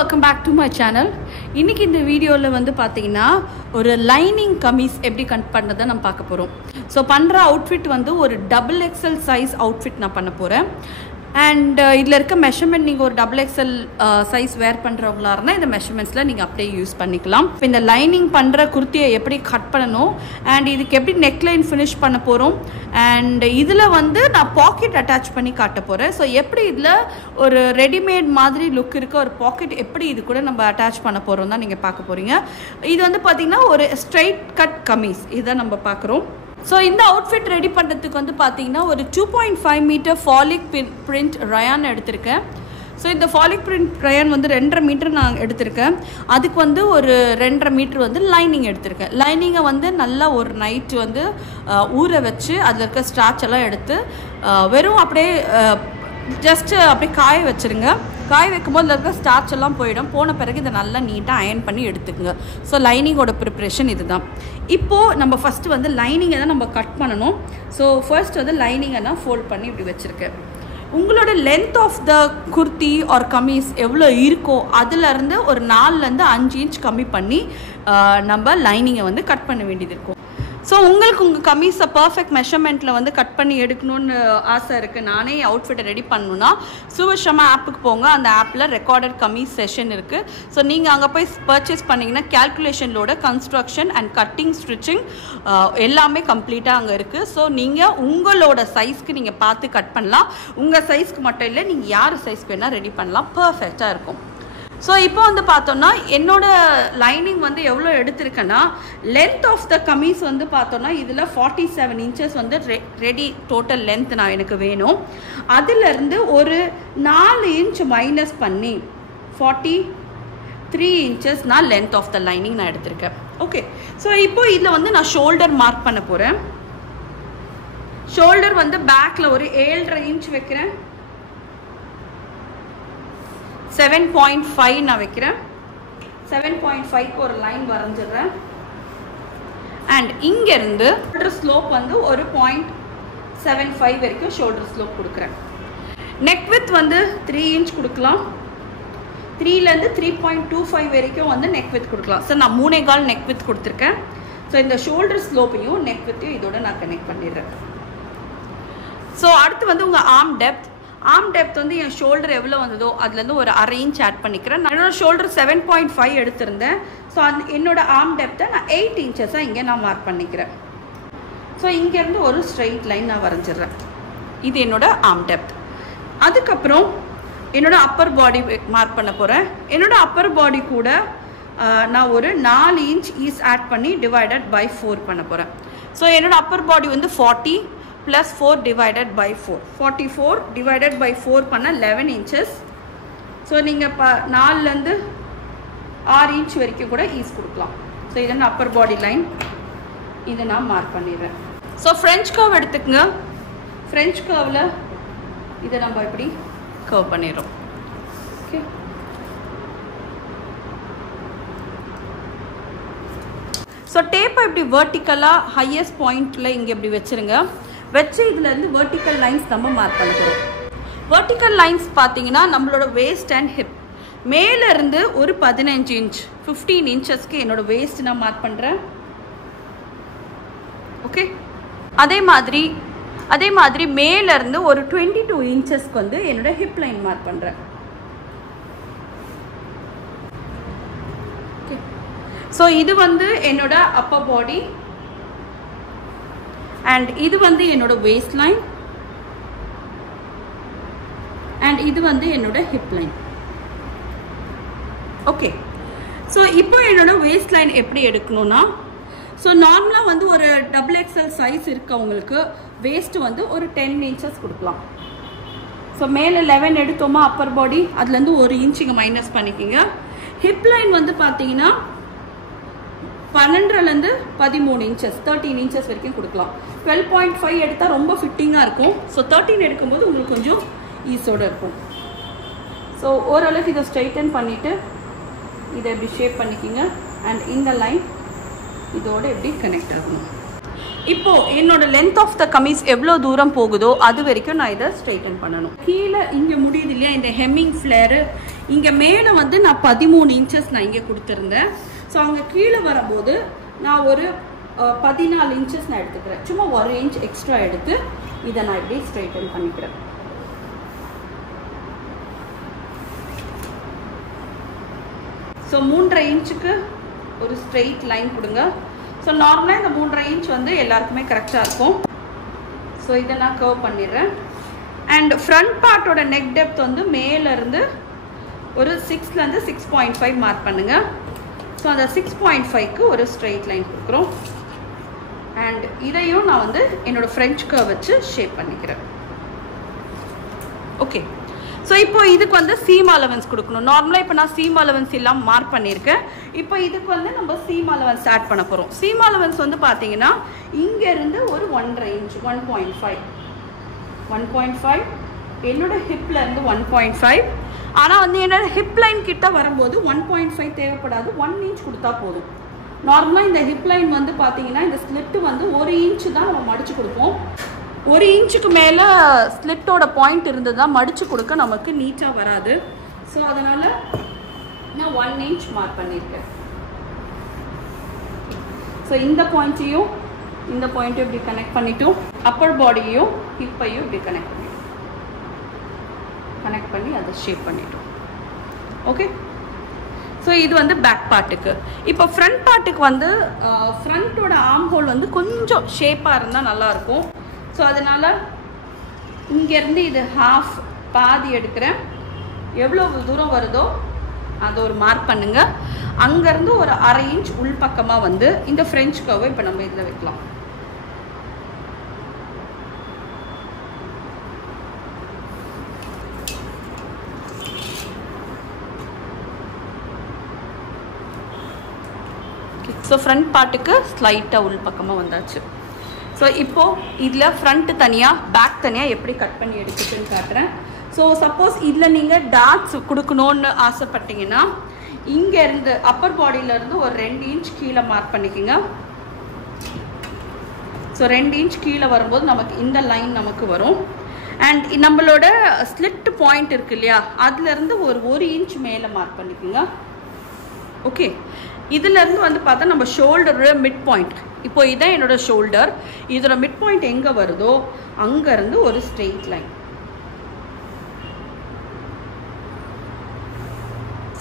welcome back to my channel. இன்னைக்கு இந்த வீடியோல வந்து பாத்தீங்கன்னா ஒரு லைனிங் கமீஸ் எப்படி கட் பண்றதை நம்ம பார்க்க போறோம். சோ பண்ற அவுட்ஃபிட் வந்து ஒரு டபுள் எக்ஸ்எல் சைஸ் அவுட்ஃபிட் நான் பண்ண போறேன். அண்ட் இதில் இருக்க மெஷர்மெண்ட் நீங்கள் ஒரு டபுள் எக்ஸ்எல் சைஸ் வேர் பண்ணுறவங்களா இருந்தால் இந்த மெஷர்மெண்ட்ஸில் நீங்கள் அப்படியே யூஸ் பண்ணிக்கலாம். இப்போ இந்த லைனிங் பண்ணுற குர்த்தியை எப்படி கட் பண்ணணும் அண்ட் இதுக்கு எப்படி நெக்லைன் ஃபினிஷ் பண்ண போகிறோம் அண்ட் இதில் வந்து நான் பாக்கெட் அட்டாச் பண்ணி காட்ட போகிறேன். ஸோ எப்படி இதில் ஒரு ரெடிமேட் மாதிரி லுக் இருக்க ஒரு பாக்கெட் எப்படி இது கூட நம்ம அட்டாச் பண்ண போகிறோம் தான் நீங்கள் பார்க்க போகிறீங்க. இது வந்து பார்த்திங்கன்னா ஒரு ஸ்ட்ரைட் கட் கமீஸ் இதை நம்ம பார்க்குறோம். ஸோ இந்த அவுட்ஃபிட் ரெடி பண்ணுறதுக்கு வந்து பார்த்தீங்கன்னா ஒரு 2.5 மீட்டர் ஃபாலிக் பிரிண்ட் ரயான் எடுத்திருக்கேன். ஸோ இந்த ஃபாலிக் பிரிண்ட் ரயான் வந்து 2.5 மீட்டர் நான் எடுத்திருக்கேன். அதுக்கு வந்து ஒரு 2.5 மீட்டர் வந்து லைனிங் எடுத்திருக்கேன். லைனிங்கை வந்து நல்லா ஒரு நைட்டு வந்து ஊற வச்சு அதில் இருக்க ஸ்டார்ச் எல்லாம் எடுத்து வெறும் அப்படியே ஜஸ்ட்டு அப்படியே காய வச்சுருங்க. காய வைக்கும்போது அதில் இருக்க ஸ்டார்ச் எல்லாம் போன பிறகு இதை நல்லா நீட்டாக அயன் பண்ணி எடுத்துக்கோங்க. ஸோ லைனிங்கோட ப்ரிப்ரேஷன் இது தான். இப்போது நம்ம ஃபஸ்ட்டு வந்து லைனிங்கை தான் நம்ம கட் பண்ணணும். ஸோ ஃபர்ஸ்ட் வந்து லைனிங்கை நான் ஃபோல்ட் பண்ணி இப்படி வச்சுருக்கேன். உங்களோட length of the kurti or kameez எவ்வளோ இருக்கோ அதுலேருந்து ஒரு 4லேருந்து 5 இன்ச் கம்மி பண்ணி நம்ம லைனிங்கை வந்து கட் பண்ண வேண்டியது இருக்கும். ஸோ உங்களுக்கு உங்கள் கமீஸை பர்ஃபெக்ட் மெஷர்மெண்ட்டில் வந்து கட் பண்ணி எடுக்கணும்னு ஆசை இருக்குது. நானே அவுட்ஃபிட்டை ரெடி பண்ணணுன்னா சுவர்ஷமா ஆப்புக்கு போங்க. அந்த ஆப்பில் ரெக்கார்டட் கமீஸ் செஷன் இருக்குது. ஸோ நீங்கள் அங்கே போய் பர்ச்சேஸ் பண்ணிங்கன்னா கேல்குலேஷனோட கன்ஸ்ட்ரக்ஷன் அண்ட் கட்டிங் ஸ்டிச்சிங் எல்லாமே கம்ப்ளீட்டாக அங்கே இருக்குது. ஸோ நீங்கள் உங்களோட சைஸ்க்கு நீங்கள் பார்த்து கட் பண்ணலாம். உங்கள் சைஸ்க்கு மட்டும் இல்லை, நீங்கள் யார் சைஸ்க்கு வேணால் ரெடி பண்ணலாம். பர்ஃபெக்டாக இருக்கும். ஸோ இப்போ வந்து பார்த்தோன்னா என்னோட லைனிங் வந்து எவ்வளோ எடுத்திருக்கேன்னா லென்த் ஆஃப் த கமீஸ் வந்து பார்த்தோன்னா இதில் 47 இன்ச்சஸ் வந்து ரெடி டோட்டல் லென்த் நான் எனக்கு வேணும். அதிலிருந்து ஒரு 4 இன்ச் மைனஸ் பண்ணி 43 இன்ச்சஸ் நான் லென்த் ஆஃப் த லைனிங் நான் எடுத்திருக்கேன். ஓகே, ஸோ இப்போ இதில் வந்து நான் ஷோல்டர் மார்க் பண்ண போகிறேன். ஷோல்டர் வந்து பேக்கில் ஒரு 7.5 இன்ச் வைக்கிறேன். 7.5 நான் வைக்கிறேன். 7.5க்கு ஒரு லைன் வரைஞ்சிடுறேன். அண்ட் இங்கேருந்து ஷோல்டர் ஸ்லோப் வந்து ஒரு 0.75 வரைக்கும் ஷோல்டர் ஸ்லோப் கொடுக்குறேன். நெக் வித் வந்து 3 இன்ச் கொடுக்கலாம். 3லேருந்து 3.25 வரைக்கும் வந்து நெக் வித் கொடுக்கலாம். ஸோ நான் 3.25 நெக் வித் கொடுத்துருக்கேன். ஸோ இந்த ஷோல்டர் ஸ்லோப்பையும் நெக் வித்தையும் இதோட நான் கனெக்ட் பண்ணிடுறேன். ஸோ அடுத்து வந்து உங்கள் ஆர்ம் டெப்த் வந்து என் ஷோல்டர் எவ்வளோ வந்ததோ அதுலேருந்து ஒரு 1/2 இன்ச் ஆட் பண்ணிக்கிறேன். நான் என்னோட ஷோல்டர் 7.5 எடுத்திருந்தேன். ஸோ என்னோட ஆர்ம் டெப்த்தை நான் 8 இன்ச்சஸாக இங்கே நான் மார்க் பண்ணிக்கிறேன். ஸோ இங்கேருந்து ஒரு ஸ்ட்ரெயிட் லைன் நான் வரைஞ்சிடுறேன். இது என்னோட ஆர்ம் டெப்த். அதுக்கப்புறம் என்னோட அப்பர் பாடி மார்க் பண்ண போகிறேன். என்னோட அப்பர் பாடி கூட நான் ஒரு 4 இன்ச் ஈஸ் ஆட் பண்ணி டிவைடட் பை 4 பண்ண போகிறேன். ஸோ என்னோட அப்பர் பாடி வந்து 40 plus 4 divided by 4. 44 divided by 4 பண்ண 11 inches. ஸோ நீங்கள் 4லேருந்து 6 இன்ச் வரைக்கும் கூட ஈஸ் கொடுக்கலாம். ஸோ இதை நான் அப்பர் பாடி லைன் இதை நான் மார்க் பண்ணிடுறேன். ஸோ ஃப்ரெஞ்ச் கர்வ் எடுத்துக்கங்க. ஃப்ரெஞ்ச் கர்வில் இதை நம்ம இப்படி கர்வ் பண்ணிடுறோம். ஓகே, ஸோ டேப்பை இப்படி வெர்டிக்கலாக ஹையஸ்ட் பாயிண்டில் இங்கே இப்படி வச்சுருங்க. வச்சு இதுலேருந்து வெர்டிக்கல் லைன்ஸ் நம்ம மார்க் பண்ணிக்கிறோம். வெர்டிக்கல் லைன்ஸ் பார்த்தீங்கன்னா நம்மளோட வேஸ்ட் அண்ட் ஹிப் மேலேருந்து ஒரு 15 இன்ச் 15 இன்ச்சஸ்க்கு என்னோட வேஸ்ட் நான் மார்க் பண்ணுறேன். ஓகே, அதே மாதிரி மேலேருந்து ஒரு 22 இன்ச்சஸ்க்கு வந்து என்னோட ஹிப் லைன் மார்க் பண்ணுறேன். ஓகே, ஸோ இது வந்து என்னோட அப்பர் பாடி அண்ட் இது வந்து என்னோட வேஸ்ட் லைன் அண்ட் இது வந்து என்னோட ஹிப் லைன். ஓகே, ஸோ இப்போ என்னோட வேஸ்ட் லைன் எப்படி எடுக்கணும்னா ஸோ நார்மலாக வந்து ஒரு டபுள் எக்ஸ்எல் சைஸ் இருக்கவங்களுக்கு வேஸ்ட் வந்து ஒரு 10 இன்ச்சஸ் கொடுக்கலாம். ஸோ மேலே 11 எடுத்தோமா அப்பர் பாடி அதுலேருந்து 1 இன்ச் இங்கே மைனஸ் பண்ணிக்கிங்க. ஹிப் லைன் வந்து பார்த்தீங்கன்னா 12லேருந்து 13 இன்ச்சஸ் 13 இன்ச்சஸ் வரைக்கும் கொடுக்கலாம். 12.5 எடுத்தால் ரொம்ப ஃபிட்டிங்காக இருக்கும். ஸோ 13 எடுக்கும்போது உங்களுக்கு கொஞ்சம் ஈஸோடு இருக்கும். ஸோ ஓரளவுக்கு இதை ஸ்ட்ரைட்டன் பண்ணிவிட்டு இதை எப்படி ஷேப் பண்ணிக்கிங்க. அண்ட் இந்த லைன் இதோடு எப்படி கனெக்ட் ஆகணும். இப்போது என்னோட லென்த் ஆஃப் த கமீஸ் எவ்வளோ தூரம் போகுதோ அது வரைக்கும் நான் இதை ஸ்ட்ரைட்டன் பண்ணணும். கீழே இங்கே முடியுது இல்லையா இந்த ஹெம்மிங் ஃப்ளேரு, இங்கே மேலே வந்து நான் 13 இன்ச்சஸ் நான் இங்கே கொடுத்துருந்தேன். ஸோ அங்கே கீழே வரும்போது நான் ஒரு 14 இன்ச்சஸ் நான் எடுத்துக்கிறேன். சும்மா 1 இன்ச் எக்ஸ்ட்ரா எடுத்து இதை நான் இப்படி ஸ்ட்ரைட்டன் பண்ணிக்கிறேன். ஸோ 3.5 இன்ச்சுக்கு ஒரு ஸ்ட்ரெயிட் லைன் கொடுங்க. ஸோ நார்மலாக இந்த 3.5 இன்ச் வந்து எல்லாருக்குமே கரெக்டாக இருக்கும். ஸோ இதை நான் கர்வ் பண்ணிடுறேன். அண்ட் ஃப்ரண்ட் பார்ட்டோட நெக் டெப்த் வந்து மேலேருந்து ஒரு 6லேருந்து 6.5 மார்க் பண்ணுங்கள். ஸோ அந்த 6.5க்கு ஒரு ஸ்ட்ரெயிட் லைன் கொடுக்குறோம். அண்ட் இதையும் நான் வந்து என்னோடய ஃப்ரெஞ்ச் கர்வ் வச்சு ஷேப் பண்ணிக்கிறேன். ஓகே. ஸோ இப்போ இதுக்கு வந்து சீம் அலவன்ஸ் கொடுக்கணும். நார்மலாக இப்போ நான் சீம் அலவன்ஸ் எல்லாம் மார்க் பண்ணியிருக்கேன். இப்போ இதுக்கு வந்து நம்ம சீம் அலவன்ஸ் ஆட் பண்ண போகிறோம். சீம் அலவன்ஸ் வந்து பார்த்தீங்கன்னா இங்கேருந்து ஒரு 1.5 இன்ச் 1.5 என்னோட ஹிப்லேருந்து 1.5. ஆனால் வந்து என்னோட ஹிப் லைன் கிட்ட வரும்போது 1.5 தேவைப்படாது, 1 இன்ச் கொடுத்தா போதும். நார்மலாக இந்த ஹிப் லைன் வந்து பார்த்தீங்கன்னா இந்த ஸ்லிட்டு வந்து 1 இன்ச்சு தான் நம்ம மடித்து கொடுப்போம். 1 இன்ச்சுக்கு மேலே ஸ்லிட்டோட பாயிண்ட் இருந்து தான் மடித்து கொடுக்க நமக்கு நீட்டாக வராது. ஸோ அதனால் நான் 1 இன்ச் மார்க் பண்ணியிருக்கேன். ஸோ இந்த பாயிண்ட்டையும் இந்த பாயிண்ட்டையும் இப்படி கனெக்ட் பண்ணிட்டோம். அப்பர் பாடியையும் ஹிப்பையும் இப்படி கனெக்ட் பண்ணி அதை ஷேப் பண்ணிட்டோம். ஓகே. ஸோ இது வந்து பேக் பார்ட்டுக்கு. இப்போ ஃப்ரண்ட் பார்ட்டுக்கு வந்து ஃப்ரண்ட்டோட ஆர்ம் ஹோல் வந்து கொஞ்சம் ஷேப்பாக இருந்தால் நல்லாயிருக்கும். ஸோ அதனால் இங்கேருந்து இது பாதி எடுக்கிறேன். எவ்வளோ தூரம் வருதோ அதை ஒரு மார்க் பண்ணுங்கள். அங்கேருந்து ஒரு 1/2 இன்ச் உள்பக்கமாக வந்து இந்த ஃப்ரெஞ்ச் கர்வை இப்போ நம்ம இதில் வைக்கலாம். ஸோ ஃப்ரண்ட் பார்ட்டுக்கு ஸ்லைட்டாக உள்பக்கமாக வந்தாச்சு. ஸோ இப்போது இதில் ஃப்ரண்ட்டு தனியாக பேக் தனியாக எப்படி கட் பண்ணி எடுத்துட்டுன்னு காட்டுறேன். ஸோ சப்போஸ் இதில் நீங்கள் டாட்ஸ் கொடுக்கணுன்னு ஆசைப்பட்டீங்கன்னா இங்கேருந்து அப்பர் பாடியிலேருந்து ஒரு 2 இன்ச் கீழே மார்க் பண்ணிக்கோங்க. ஸோ 2 இன்ச் கீழே வரும்போது நமக்கு இந்த லைன் நமக்கு வரும். அண்ட் நம்மளோட ஸ்லிட் பாயிண்ட் இருக்கு இல்லையா, அதுலேருந்து ஒரு 1 இன்ச் மேலே மார்க் பண்ணிக்கோங்க. ஓகே. இதுலேருந்து வந்து பார்த்தா நம்ம ஷோல்டரோட மிட் பாயிண்ட், இப்போ இதான் என்னோட ஷோல்டர், இதோட மிட் பாயிண்ட் எங்கே வருதோ அங்கேருந்து ஒரு ஸ்ட்ரெயிட் லைன்.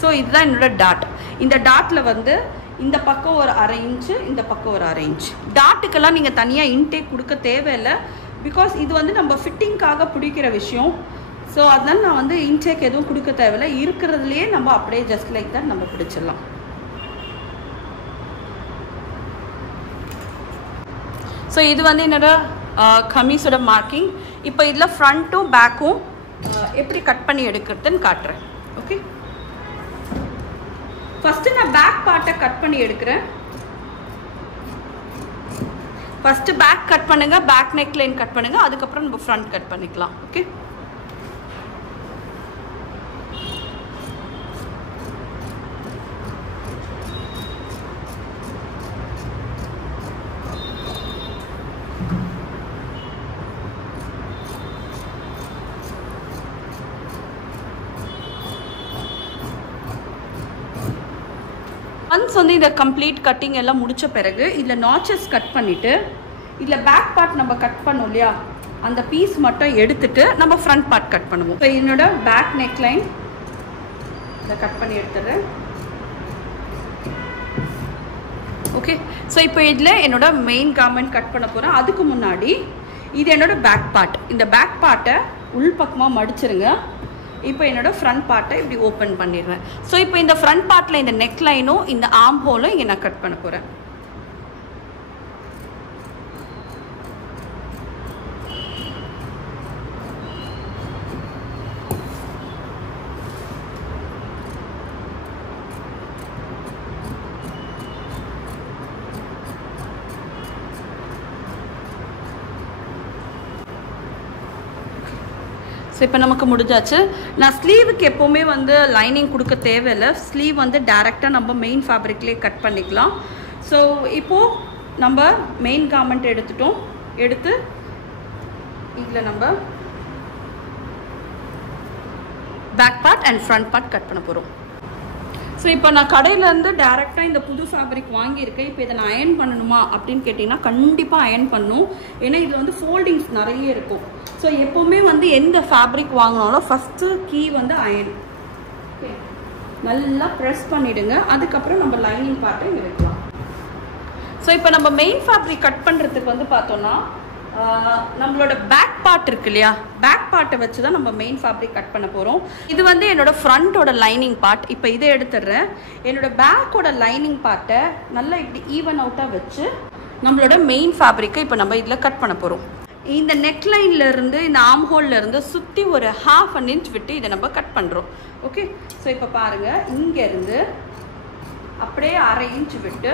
ஸோ இதுதான் என்னோட டாட். இந்த டாட்டில் வந்து இந்த பக்கம் ஒரு 1/2 இன்ச்சு, இந்த பக்கம் ஒரு 1/2 இன்ச். டாட்டுக்கெல்லாம் நீங்கள் தனியாக இன்டேக் கொடுக்க தேவையில்லை. பிகாஸ் இது வந்து நம்ம ஃபிட்டிங்காக பிடிக்கிற விஷயம். ஸோ அதனால் நான் வந்து இன்டேக் எதுவும் கொடுக்க தேவையில்லை. இருக்கிறதுலையே நம்ம அப்படியே ஜஸ்ட் லைக் தான் நம்ம பிடிச்சிடலாம். ஸோ இது வந்து என்னோட கமீஸோட மார்க்கிங். இப்போ இதில் ஃப்ரண்ட்டும் பேக்கும் எப்படி கட் பண்ணி எடுக்கிறதுன்னு காட்டுறேன். ஓகே. ஃபஸ்ட்டு நான் பேக் பார்ட்டை கட் பண்ணி எடுக்கிறேன். ஃபஸ்ட்டு பேக் கட் பண்ணுங்கள், பேக் நெக் லைன் கட் பண்ணுங்கள், அதுக்கப்புறம் நம்ம ஃப்ரண்ட் கட் பண்ணிக்கலாம். ஓகே. ஒன்ஸ் வந்து இதை கம்ப்ளீட் கட்டிங் எல்லாம் முடித்த பிறகு இதில் நாச்சஸ் கட் பண்ணிவிட்டு இதில் பேக் பார்ட் நம்ம கட் பண்ணோம் இல்லையா, அந்த பீஸ் மட்டும் எடுத்துட்டு நம்ம ஃப்ரண்ட் பார்ட் கட் பண்ணுவோம். ஸோ என்னோட பேக் நெக் லைன் இதை கட் பண்ணி எடுத்துடுறேன். ஓகே. ஸோ இப்போ இதில் என்னோட மெயின் கார்மெண்ட் கட் பண்ண போகிறேன். அதுக்கு முன்னாடி இது என்னோட பேக் பார்ட். இந்த பேக் பார்ட்டை உள்பக்கமாக மடிச்சிருங்க. இப்போ என்னோட ஃப்ரண்ட் பார்ட்டை இப்படி ஓப்பன் பண்ணிடுறேன். ஸோ இப்போ இந்த ஃப்ரண்ட் பார்ட்டில் இந்த நெக் லைனும் இந்த ஆர்ம் ஹோலும் இங்கே நான் கட் பண்ண போகிறேன். ஸோ இப்போ நமக்கு முடிஞ்சாச்சு. நான் ஸ்லீவுக்கு எப்போவுமே வந்து லைனிங் கொடுக்க தேவையில்லை. ஸ்லீவ் வந்து டேரெக்டாக நம்ம மெயின் ஃபேப்ரிக்லேயே கட் பண்ணிக்கலாம். ஸோ இப்போது நம்ம மெயின் கார்மெண்ட் எடுத்துட்டோம். எடுத்து இதில் நம்ம back part and front part cut பண்ண போகிறோம். ஸோ இப்போ நான் கடையிலேருந்து டேரெக்டாக இந்த புது ஃபேப்ரிக் வாங்கியிருக்கேன். இப்போ இதை நான் அயர்ன் பண்ணணுமா அப்படின்னு கேட்டிங்கன்னா கண்டிப்பாக அயர்ன் பண்ணணும். ஏன்னா இதில் வந்து ஃபோல்டிங்ஸ் நிறைய இருக்கும். ஸோ எப்போவுமே வந்து எந்த ஃபேப்ரிக் வாங்கினாலும் ஃபஸ்ட்டு கீ வந்து அயர்ன் நல்லா ப்ரெஸ் பண்ணிவிடுங்க. அதுக்கப்புறம் நம்ம லைனிங் பார்ட்டை இங்கே வைக்கலாம். ஸோ இப்போ நம்ம மெயின் ஃபேப்ரிக் கட் பண்ணுறதுக்கு வந்து பார்த்தோன்னா நம்மளோட பேக் பார்ட் இருக்கு இல்லையா, பேக் பார்ட்டை வச்சு தான் நம்ம மெயின் ஃபேப்ரிக் கட் பண்ண போகிறோம். இது வந்து என்னோட ஃப்ரண்ட்டோட லைனிங் பார்ட். இப்போ இதை எடுத்துடுறேன். என்னோட பேக்கோட லைனிங் பார்ட்டை நல்லா இப்படி ஈவன் அவுட்டாக வச்சு நம்மளோட மெயின் ஃபேப்ரிக்கை இப்போ நம்ம இதில் கட் பண்ண போகிறோம். இந்த நெக்லைன்லேருந்து இந்த ஆம் ஹோல்லேருந்து சுற்றி ஒரு 1/2 inch விட்டு இதை நம்ம கட் பண்ணுறோம். ஓகே, ஸோ இப்போ பாருங்கள், இங்கேருந்து அப்படியே 1/2 inch விட்டு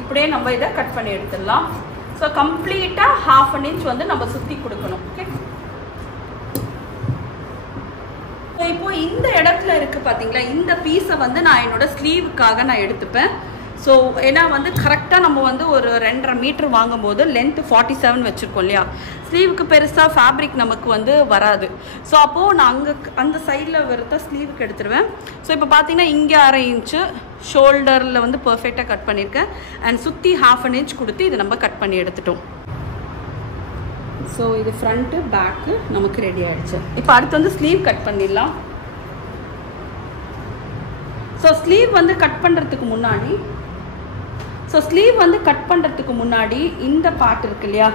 இப்படியே நம்ம இதை கட் பண்ணி எடுத்துடலாம். ஸோ கம்ப்ளீட்டாக 1/2 inch வந்து நம்ம சுற்றி கொடுக்கணும். ஓகே, ஸோ இப்போ இந்த இடத்துல இருக்குது பார்த்தீங்களா, இந்த பீஸை வந்து நான் என்னோட ஸ்லீவுக்காக நான் எடுத்துப்பேன். ஸோ ஏன்னா வந்து கரெக்டாக நம்ம வந்து ஒரு 2.5 மீட்டர் வாங்கும்போது லென்த்து 47 வச்சுருக்கோம் இல்லையா, ஸ்லீவுக்கு பெருசாக ஃபேப்ரிக் நமக்கு வந்து வராது. ஸோ அப்போது நான் அங்கே அந்த சைடில் வரத ஸ்லீவுக்கு எடுத்துருவேன். ஸோ இப்போ பார்த்தீங்கன்னா இங்கே 1/2 inch ஷோல்டரில் வந்து பர்ஃபெக்டாக கட் பண்ணியிருக்கேன். அண்ட் சுற்றி 1/2 inch கொடுத்து இதை நம்ம கட் பண்ணி எடுத்துட்டோம். ஸோ இது ஃப்ரண்ட்டு பேக்கு நமக்கு ரெடி ஆகிடுச்சு. இப்போ அடுத்து வந்து ஸ்லீவ் கட் பண்ணிடலாம். ஸோ ஸ்லீவ் வந்து கட் பண்ணுறதுக்கு முன்னாடி இந்த பார்ட் இருக்கு இல்லையா,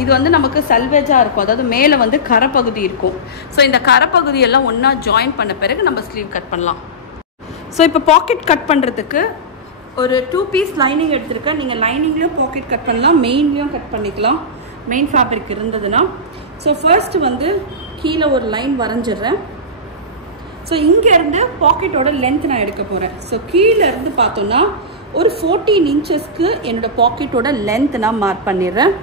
இது வந்து நமக்கு சல்வேஜாக இருக்கும். அதாவது மேலே வந்து கரைப்பகுதி இருக்கும். ஸோ இந்த கரைப்பகுதியெல்லாம் ஒன்றா ஜாயின் பண்ண பிறகு நம்ம ஸ்லீவ் கட் பண்ணலாம். ஸோ இப்போ பாக்கெட் கட் பண்ணுறதுக்கு ஒரு 2 பீஸ் லைனிங் எடுத்துருக்கேன். நீங்கள் லைனிங்லேயும் பாக்கெட் கட் பண்ணலாம், மெயின்லேயும் கட் பண்ணிக்கலாம், மெயின் ஃபேப்ரிக் இருந்ததுன்னா. ஸோ ஃபர்ஸ்ட் வந்து கீழே ஒரு லைன் வரைஞ்சிடுறேன். ஸோ இங்கேருந்து பாக்கெட்டோட லென்த் நான் எடுக்க போகிறேன். ஸோ கீழேருந்து பார்த்தோன்னா ஒரு 14 inchesக்கு என்னோடய பாக்கெட்டோட லென்த் நான் மார்க் பண்ணிடுறேன்.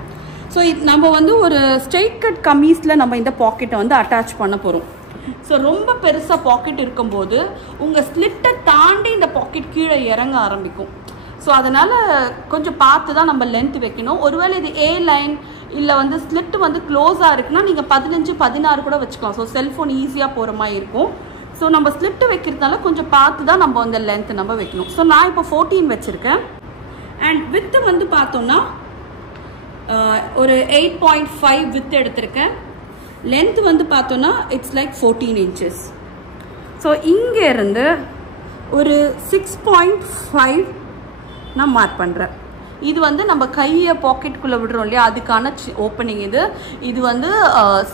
ஸோ நம்ம வந்து ஒரு ஸ்ட்ரெயிட் கட் கமீஸில் நம்ம இந்த பாக்கெட்டை வந்து அட்டாச் பண்ண போகிறோம். ஸோ ரொம்ப பெருசாக பாக்கெட் இருக்கும்போது உங்கள் ஸ்லிட்டை தாண்டி இந்த பாக்கெட் கீழே இறங்க ஆரம்பிக்கும். ஸோ அதனால் கொஞ்சம் பார்த்து தான் நம்ம லென்த் வைக்கணும். ஒருவேளை இது ஏ லைன் இல்லை வந்து ஸ்லிட் வந்து க்ளோஸாக இருக்குன்னா நீங்கள் 15, 16 கூட வச்சுக்கலாம். ஸோ செல்ஃபோன் ஈஸியாக போகிற மாதிரி இருக்கும். ஸோ நம்ம ஸ்லிட்டு வைக்கிறதுனால கொஞ்சம் பார்த்து தான் நம்ம அந்த லென்த்து நம்ம வைக்கணும். ஸோ நான் இப்போ 14 வச்சுருக்கேன். அண்ட் வித்து வந்து பார்த்தோன்னா ஒரு 8.5 வித்து எடுத்திருக்கேன். லென்த் வந்து பார்த்தோன்னா இட்ஸ் லைக் 14 inches. ஸோ இங்கேருந்து ஒரு 6.5 நான் மார்க் பண்ணுறேன். இது வந்து நம்ம கையை பாக்கெட்டுக்குள்ளே விடுறோம் இல்லையா, அதுக்கான ஓப்பனிங் இது வந்து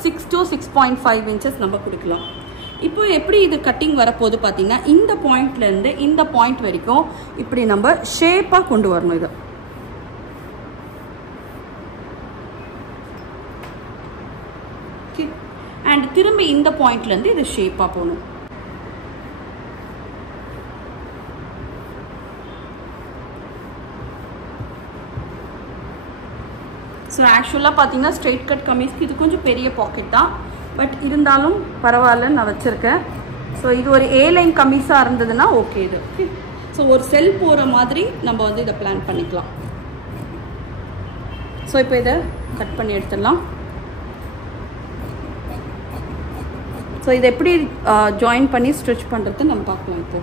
6 to 6.5 inches நம்ம கொடுக்கலாம். இப்போ எப்படி இது கட்டிங் வரப்போகுது பார்த்தீங்கன்னா, இந்த பாயிண்ட்லேருந்து இந்த பாயிண்ட் வரைக்கும் இப்படி நம்ம ஷேப்பாக கொண்டு வரணும் இதை. ஓகே, அண்ட் திரும்பி இந்த பாயிண்ட்லேருந்து இது ஷேப்பாக போகணும். ஸோ ஆக்சுவலாக பார்த்தீங்கன்னா ஸ்ட்ரெயிட் கட் கமீஸ்க்கு இது கொஞ்சம் பெரிய பாக்கெட் தான், பட் இருந்தாலும் பரவாயில்லன்னு நான் வச்சுருக்கேன். ஸோ இது ஒரு ஏ லைன் கமீஸாக இருந்ததுன்னா ஓகே இது. ஓகே, ஸோ ஒரு செல் போகிற மாதிரி நம்ம வந்து இதை பிளான் பண்ணிக்கலாம். ஸோ இப்போ இதை கட் பண்ணி எடுத்துடலாம். ஸோ இதை எப்படி ஜாயின் பண்ணி ஸ்டிச் பண்ணுறது நம்ம பார்க்கலாம் இப்போ.